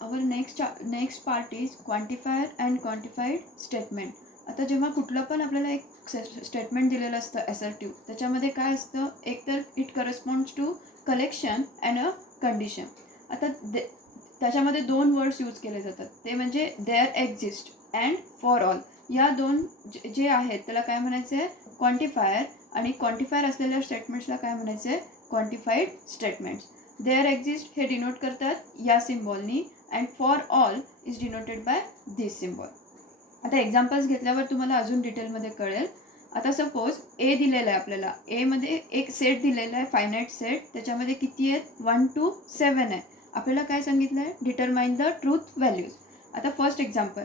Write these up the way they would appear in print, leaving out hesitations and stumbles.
our next part is quantifier and quantified statement. आता जेव्हा कुठलं पण आपल्याला एक स्टेटमेंट दिलेलं असतं असर्टिव्ह, त्याच्यामध्ये काय असतं, एक तर it corresponds to collection and a condition. आता त्याच्यामध्ये दोन वर्ड्स यूज केले जातात, ते म्हणजे there exist and for all. या दोन जे आहेत त्याला काय म्हणायचं आहे, क्वांटिफायर. आणि क्वांटिफायर असलेल्या स्टेटमेंट्सला काय म्हणायचं आहे, क्वांटिफाईड स्टेटमेंट्स. देअर एक्झिस्ट हे डिनोट करतात या सिम्बॉलनी, and for all is denoted by this symbol. आता एक्झाम्पल्स घेतल्यावर तुम्हाला अजून डिटेलमध्ये कळेल. आता सपोज ए दिलेला आहे आपल्याला, एमध्ये एक सेट दिलेला आहे, फायनाईट सेट. त्याच्यामध्ये किती आहेत, 1 to 7 आहे. आपल्याला काय सांगितलं आहे, डिटरमाइन द ट्रूथ व्हॅल्यूज. आता फर्स्ट एक्झाम्पल,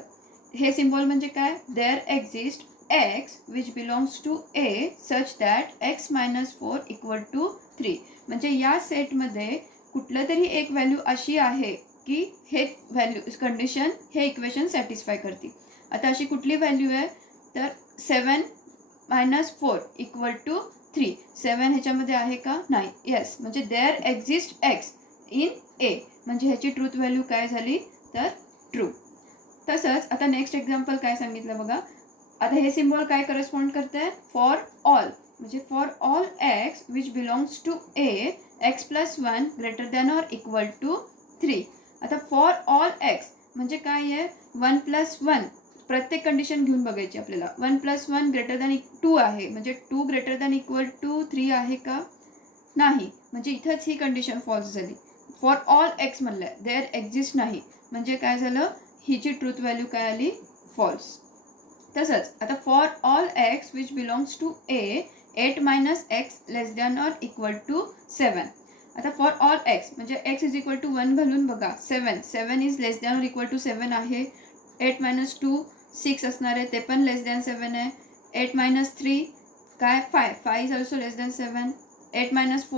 हे सिम्बॉल म्हणजे काय, there exist x which belongs to A such that x -4 = 3. म्हणजे या सेटमध्ये कुठलं तरी एक व्हॅल्यू अशी आहे की हे व्हॅल्यू कंडिशन हे इक्वेशन सॅटिस्फाय करते. आता अशी कुठली व्हॅल्यू आहे, तर 7 - 4 = 3. 7 ह्याच्यामध्ये आहे का, नाही. येस, म्हणजे देअर एक्झिस्ट एक्स इन ए, म्हणजे ह्याची ट्रूथ व्हॅल्यू काय झाली, तर ट्रू. तसंच आता नेक्स्ट एक्झाम्पल काय सांगितलं बघा. आता हे सिम्बॉल काय करस्पॉन्ड करते, फॉर ऑल. म्हणजे for all x which belongs to A x +1 > or = 3. आता फॉर ऑल एक्स म्हणजे काय आहे, 1 + 1 प्रत्येक कंडिशन घेऊन बघायची आपल्याला. 1 + 1 > 2 आहे, म्हणजे 2 > 3 आहे का, नाही. म्हणजे इथंच ही कंडिशन फॉल्स झाली. फॉर ऑल एक्स म्हणलं आहे, देअर एक्झिस्ट नाही, म्हणजे काय झालं, हिची ट्रूथ व्हॅल्यू काय आली, फॉल्स. तसंच आता for all x which belongs to A 8 - x < or = 7. आता फॉर ऑल एक्स म्हणजे x = 1 घालून बघा. 7 इज < or = 7 आहे. 8 - 2 6 असणार आहे, ते पण <7 आहे. 8 - 3 काय, 5 is also <7. 8 -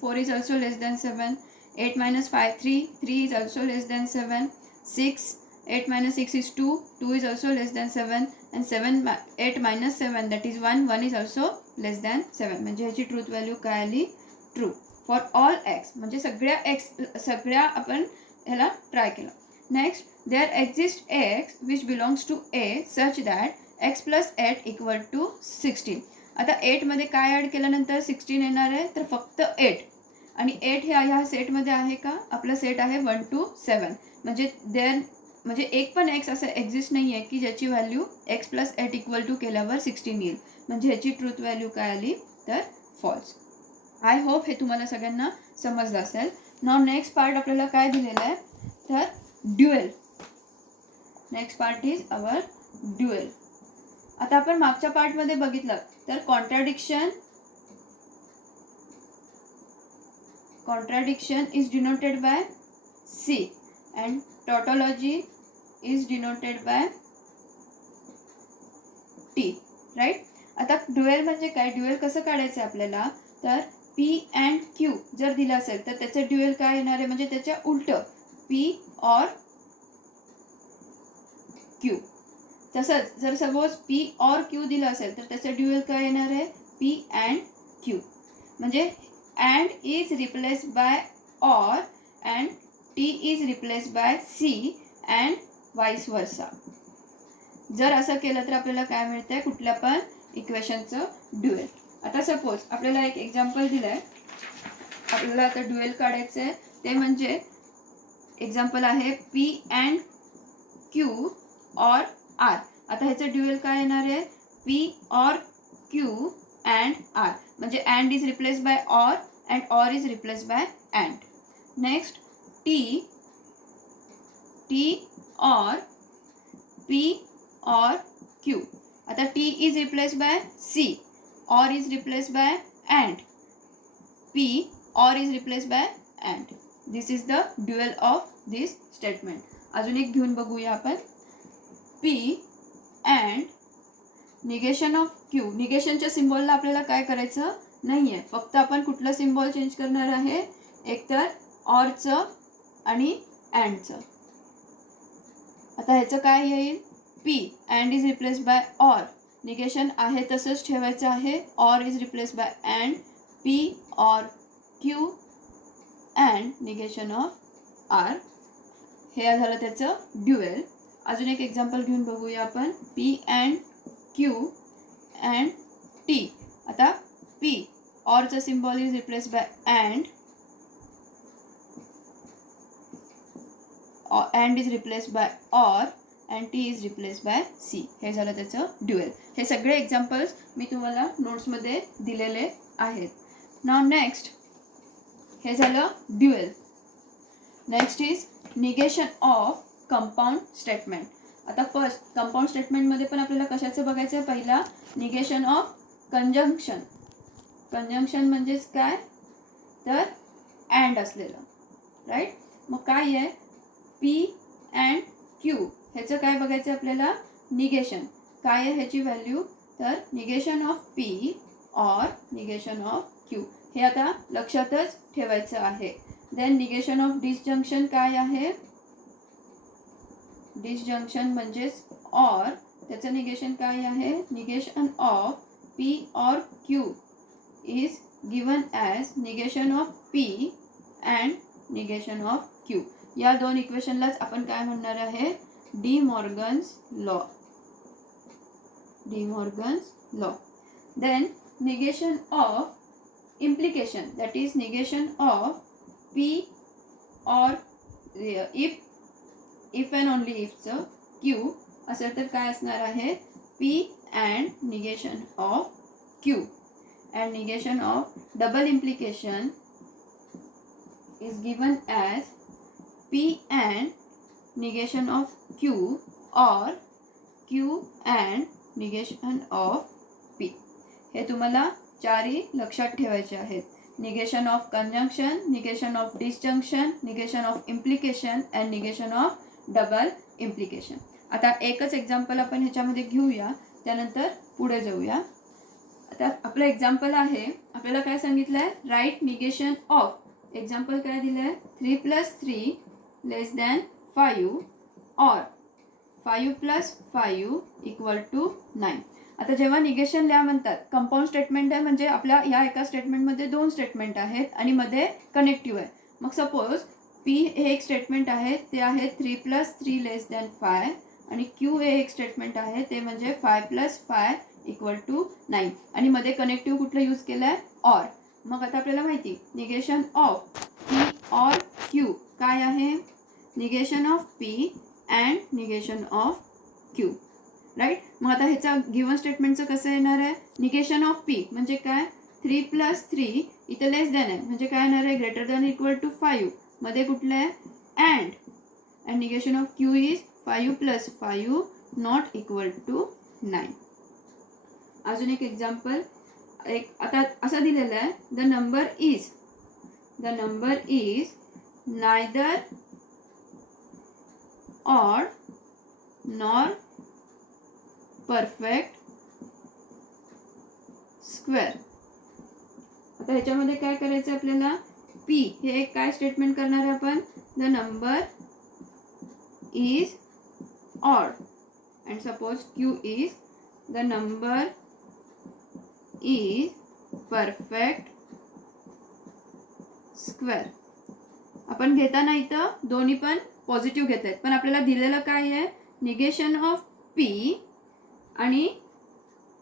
4 is also <7. 8 - 5 3 is also <7. 6 8 - 6 is 2 is also <7. and 8 - 7 that is 1 is also <7. म्हणजे ह्याची ट्रूथ व्हॅल्यू काय आली, ट्रू. फॉर ऑल एक्स म्हणजे सगळ्या आपण ह्याला ट्राय केलं. Next, there exist x which belongs to A such that x + 8 = 16. आता 8मध्ये काय ॲड केल्यानंतर 16 येणार आहे, तर फक्त 8. आणि 8 हे ह्या सेटमध्ये आहे का, आपला सेट आहे 1 to 7. म्हणजे एक पण एक्स असं एक्झिस्ट नाही आहे की ज्याची व्हॅल्यू x + 8 = केल्यावर 16 येईल. म्हणजे ह्याची ट्रूथ व्हॅल्यू काय आली, तर फॉल्स. आय होप हे तुम्हाला सगळ्यांना समजलं असेल. नाव नेक्स्ट पार्ट आपल्याला काय दिलेलं आहे, तर dual. Next part is our dual. आता आपण मागच्या पार्टमध्ये बघितलं तर contradiction is denoted by C and tautology is denoted by T, right. आता ड्युएल म्हणजे काय, ड्युएल कसं काढायचं आहे आपल्याला, तर P and Q जर दिलं असेल तर त्याचं ड्युएल काय येणार आहे, म्हणजे त्याच्या उलटं P or Q. तसंच जर सपोज P or Q दिलं असेल तर त्याचं ड्युएल काय येणार आहे, P and Q. म्हणजे and is replaced by or and T is replaced by C and vice versa. जर असं केलं तर आपल्याला काय मिळतंय, कुठल्या पण इक्वेशनचं ड्युएल. आता सपोज आपल्याला एक एक्झाम्पल दिलं आहे, आपल्याला आता ड्युएल काढायचं आहे. ते म्हणजे एक्झाम्पल आहे P and Q or R. आता ह्याचं ड्युएल काय येणार आहे, P or Q and R. म्हणजे and is replaced by or and or is replaced by and. Next, T or P or Q. आता T is replaced by C, or is replaced by and, P or is replaced by and. This is the dual of this statement. अजून एक घेऊन बघूया आपण. P and negation of Q. निगेशनच्या सिम्बॉलला आपल्याला काय करायचं नाही आहे, फक्त आपण कुठलं सिम्बॉल चेंज करणार आहे, एकतर ऑरचं आणि अँडचं. आता ह्याचं काय येईल, P and is replaced by or. Negation आहे तसंच ठेवायचं आहे, or is replaced by and, P or Q and negation of R. हे झालं त्याचं ड्युएल. अजून एक एक्झाम्पल घेऊन बघूया आपण. P and Q and T. आता पी ऑरचं symbol is replace by and is replace by or and T is replace by C. हे झालं त्याचं ड्युएल. हे सगळे एक्झाम्पल्स मी तुम्हाला नोट्समध्ये दिलेले आहेत. नाव नेक्स्ट, हे झालं dual. Next is negation of compound statement. आता फर्स्ट कंपाऊंड स्टेटमेंटमध्ये पण आपल्याला कशाचं बघायचं आहे? पहिला निगेशन ऑफ कंजंक्शन. कंजंक्शन म्हणजेच काय? तर अँड असलेलं, राईट. मग काय आहे? पी अँड क्यू ह्याचं काय बघायचं आहे आपल्याला? निगेशन. काय आहे ह्याची व्हॅल्यू? तर negation of P or negation of Q. हे आता लक्षातच ठेवायचं आहे. देन निगेशन ऑफ डिसजंक्शन काय आहे? डिसजंक्शन म्हणजेच ऑर, त्याचं निगेशन काय आहे? Negation of P or Q is given as negation of P and negation of Q. या दोन इक्वेशनलाच आपण काय म्हणणार आहे? De Morgan's law. De Morgan's law. Then negation of implication, that is negation of P or if and only इफचं Q असेल तर काय असणार आहे? P and negation of Q. And negation of double implication is given as P and negation of Q or Q and negation of P. हे तुम्हाला चारही लक्षात ठेवायचे आहेत. Negation of conjunction, negation of disjunction, negation of implication and negation of double implication. आता एकच example आपण ह्याच्यामध्ये घेऊया, त्यानंतर पुढे जाऊया. आता आपलं एक्झाम्पल आहे, आपल्याला काय सांगितलं आहे? Right negation of. एक्झाम्पल काय दिलं आहे? 3 + 3 < 5 ऑर 5 + 5 = 9. आता जेव्हा निगेशन लिहा म्हणतात, कंपाऊंड स्टेटमेंट आहे म्हणजे आपल्या ह्या एका स्टेटमेंटमध्ये दोन स्टेटमेंट आहेत आणि मध्ये कनेक्टिव्ह आहे. मग सपोज पी हे एक स्टेटमेंट आहे, ते आहे 3 + 3 < 5 आणि क्यू हे एक स्टेटमेंट आहे, ते म्हणजे 5 + 5 = 9 आणि मध्ये कनेक्टिव्ह कुठलं यूज केलं आहे? ऑर. मग आता आपल्याला माहिती negation of P or Q काय आहे? Negation of P and negation of Q, right. मग आता ह्याचा गिवन स्टेटमेंटचं कसं येणार आहे? निगेशन ऑफ पी म्हणजे काय? 3 + 3 इथं लेस दॅन आहे म्हणजे काय येणार आहे? > 5. मध्ये कुठलं आहे? And negation of Q is 5 + 5 ≠ 9. अजून एक एक्झाम्पल, एक आता असं दिलेलं आहे, the number is neither odd nor perfect square. आता ह्याच्यामध्ये काय करायचं आपल्याला? पी हे एक काय स्टेटमेंट करणार आहे आपण? The number is odd and suppose Q is the number is perfect square. आपण घेताना इथं दोन्ही पण पॉझिटिव्ह घेत आहेत, पण आपल्याला दिलेलं काय आहे? निगेशन ऑफ पी आणि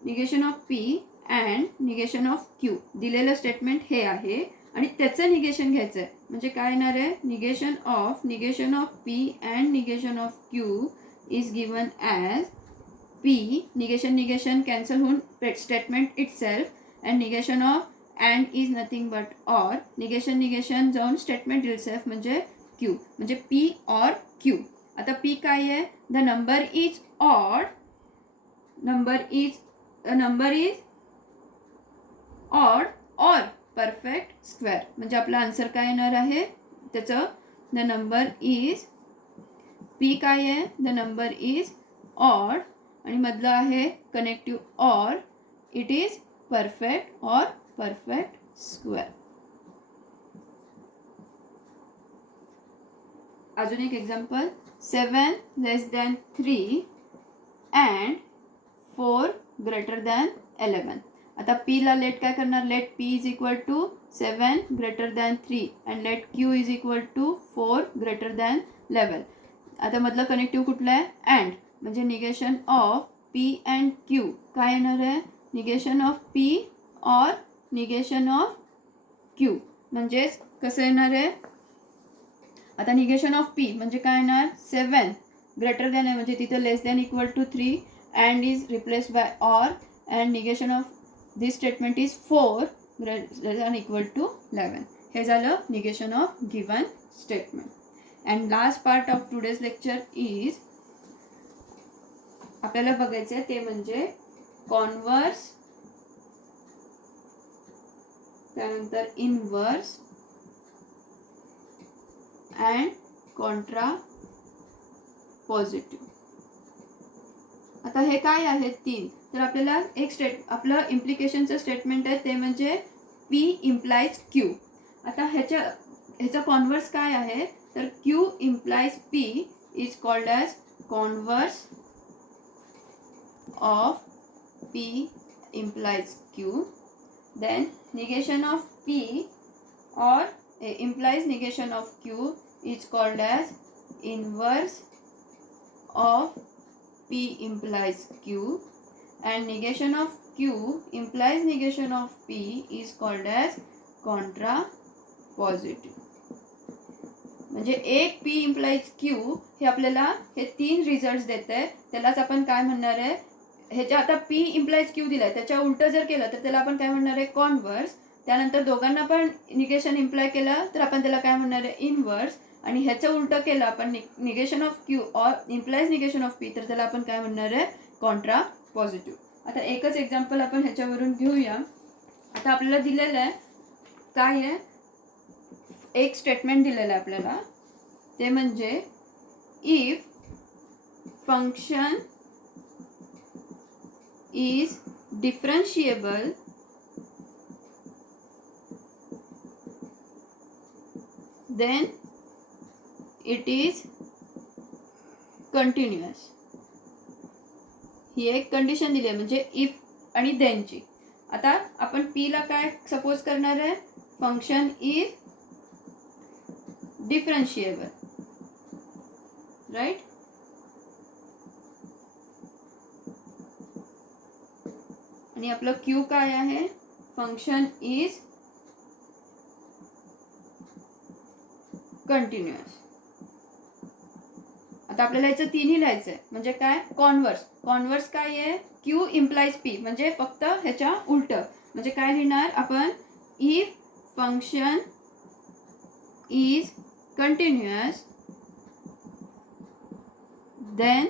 negation of P and negation of Q. दिलेलं स्टेटमेंट हे आहे आणि त्याचं निगेशन घ्यायचं आहे म्हणजे काय येणार आहे? Negation of P and negation of Q is given as P negation cancel होऊन statement itself and negation of and is nothing but or negation जाऊन स्टेटमेंट इटसेल्फ म्हणजे क्यू म्हणजे पी ऑर क्यू. आता पी काय आहे? The number is odd, number is odd or perfect square म्हणजे आपला answer काय येणार आहे त्याचं? द नंबर इज पी काय आहे? द नंबर इज ऑड आणि मधलं आहे connective or, it is perfect or perfect square. अजून एक एक्झाम्पल, 7 < 3 अँड 4 < 11. आता पी ला लेट काय करणार? Let P is equal to 7 < 3 and let Q is equal to 4 < 11. आता मधलं कनेक्टिव्ह कुठलं आहे, अँड, म्हणजे negation of P and Q काय येणार आहे, निगेशन ऑफ पी और निगेशन ऑफ क्यू. म्हणजेच कसं येणार आहे, आता निगेशन ऑफ पी म्हणजे काय येणार, 7 ग्रेटर दॅन आहे म्हणजे तिथं less than equal to 3 and is replaced by or, and negation of this statement is 4 greater than equal to 11. हे झालं negation of given statement. And last part of today's lecture is आपल्याला बघायचं आहे ते म्हणजे कॉन्व्हर्स, त्यानंतर inverse and Contra positive. आता हे काय आहेत 3, तर आपल्याला एक आपलं इम्प्लिकेशनचं स्टेटमेंट आहे ते म्हणजे पी इम्प्लाइज क्यू. आता ह्याचा कॉन्व्हर्स काय आहे, तर Q implies P is called as converse of P implies Q. Then negation of P or implies negation of Q is called as inverse of P implies Q, and negation of Q implies negation of P is called as contrapositive. म्हणजे एक P implies Q हे आपल्याला हे 3 results देते, त्यालाच आपण काय म्हणणार आहे, ह्याच्या आता पी इम्प्लाइज क्यू दिलाय त्याच्या उलट जर केलं तर त्याला आपण काय म्हणणार आहे, कॉन्व्हर्स. त्यानंतर दोघांना पण निगेशन इम्प्लाय केलं तर आपण त्याला काय म्हणणार आहे, इनव्हर्स. आणि ह्याचं उलट केलं आपण negation of Q or implies negation of P तर त्याला आपण काय म्हणणार आहे, कॉन्ट्रा पॉझिटिव्ह. आता एकच एक्झाम्पल आपण ह्याच्यावरून घेऊया. आता आपल्याला दिलेलं आहे काय आहे, एक स्टेटमेंट दिलेलं आहे आपल्याला, ते म्हणजे if function is differentiable then it is continuous. ही एक कंडिशन दिली आहे म्हणजे इफ आणि देनची. आता आपण पी ला काय सपोज करणार आहे, फंक्शन इज डिफरन्शिएबल, राईट. आणि आपलं क्यू काय आहे, फंक्शन इज कंटिन्युअस. आता आपल्याला याचं 3ही लिहायचं आहे म्हणजे काय, कॉन्व्हर्स काय आहे, क्यू इम्प्लाइज पी म्हणजे फक्त ह्याच्या उलट. म्हणजे काय लिहिणार आपण, if function is continuous then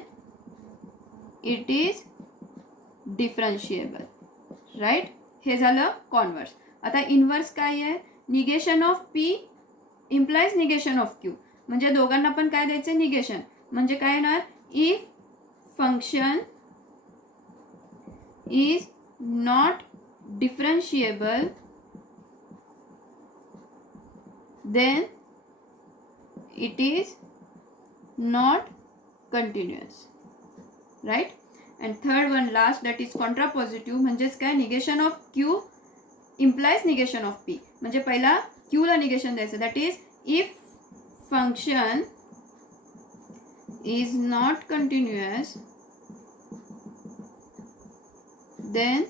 it is differentiable, right. हे झालं कॉन्व्हर्स. आता इनव्हर्स काय आहे, negation of P implies negation of Q म्हणजे दोघांना पण काय द्यायचं, निगेशन. म्हणजे काय येणार, if function is not differentiable then it is not continuous, right. And third one last that is contrapositive. म्हणजेच काय, negation of Q implies negation of P म्हणजे पहिला क्यूला निगेशन द्यायचं. That is if function is not continuous then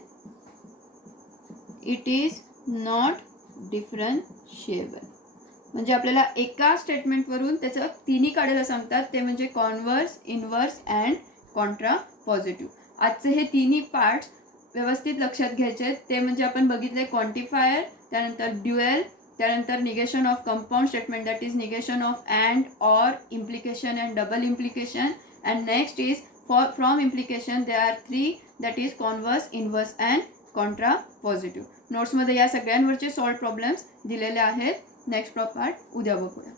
it is not differentiable. म्हणजे आपल्याला एका स्टेटमेंटवरून त्याचं 3ही काढायला सांगतात, ते म्हणजे converse, inverse and Contra positive. आजचे हे 3ही पार्ट्स व्यवस्थित लक्षात घ्यायचे आहेत. ते म्हणजे आपण बघितले क्वांटिफायर, त्यानंतर ड्युएल, त्यानंतर negation of compound statement that is negation of and or implication and double implication. And next is from implication they are 3 that is converse, inverse and Contra positive. नोट्समध्ये या सगळ्यांवरचे सॉल्व प्रॉब्लेम्स दिलेले आहेत. Next part उद्या बघूया.